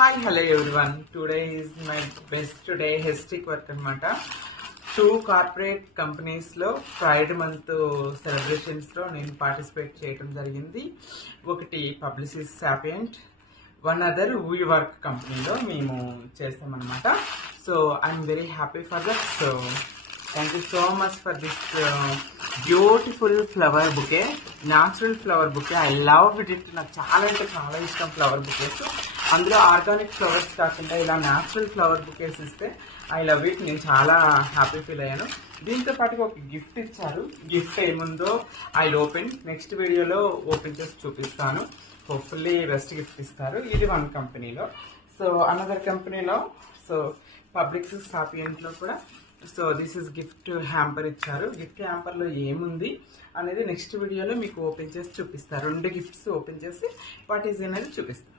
Hi, hello everyone. Today is my best day hectic work anamata. 2 corporate companies లో pride month celebrations లో నేను participate చేయడం జరిగింది. ఒకటి Publicis Sapient, one other we work కంపెనీలో మేము చేస్తామన్నమాట. So I'm very happy for that. So thank you so much for this beautiful flower bouquet, natural flower bouquet. I love it. నాకు చాలా అంటే చాలా ఇష్టం ఫ్లవర్ బుకేస్. అందులో ఆర్గానిక్ ఫ్లవర్స్ కాకుండా ఇలా న్యాచురల్ ఫ్లవర్ బుకేస్ ఇస్తే ఐ లవ్ ఇట్. నేను చాలా హ్యాపీ ఫీల్ అయ్యాను. దీంతో పాటు ఒక గిఫ్ట్ ఇచ్చారు. గిఫ్ట్ ఏముందో ఐ ఓపెన్ నెక్స్ట్ వీడియోలో ఓపెన్ చేసి చూపిస్తాను. హోప్ఫుల్లీ బెస్ట్ గిఫ్ట్ ఇస్తారు. ఇది వన్ కంపెనీలో. సో అనదర్ కంపెనీలో సో పబ్లిక్ సాపియంట్ లో కూడా so this is gift hamper ఇచ్చారు. గిఫ్ట్ హ్యాంపర్ లో ఏముంది అనేది నెక్స్ట్ వీడియోలో మీకు ఓపెన్ చేసి చూపిస్తారు. 2 గిఫ్ట్స్ ఓపెన్ చేసి వాట్ ఈజ్ అనేది చూపిస్తాను.